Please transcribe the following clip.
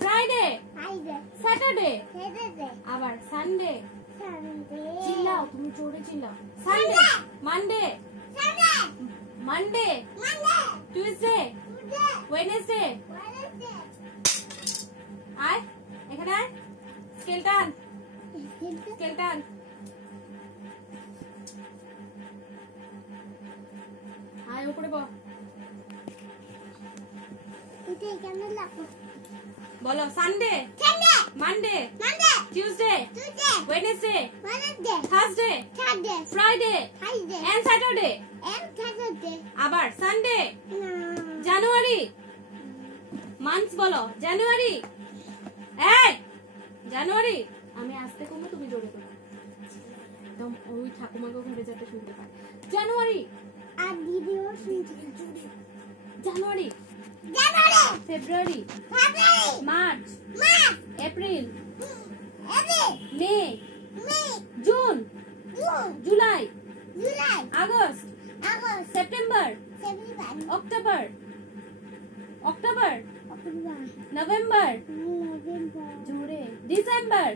Friday Saturday আবার Sunday চিল্লাও তুমি জোরে চিল্লাও Sunday Monday Monday Tuesday Wednesday আয় এখানে আয় স্কেলটান স্কেলটান আয় উপরে বল বলো Sunday Monday Tuesday Wednesday Thursday Friday and Saturday আবার সানডে জানুয়ারি মান্থস বলো জানুয়ারি এই জানুয়ারি আমি আস্তে করবো তুমি জোরে করো একদম ওই ঠাকুমাকে ঘরে যাতে শুনতে পায় জানুয়ারি আর দিদিও শুনতে January February March April May June July August September October November জোরে ডিসেম্বর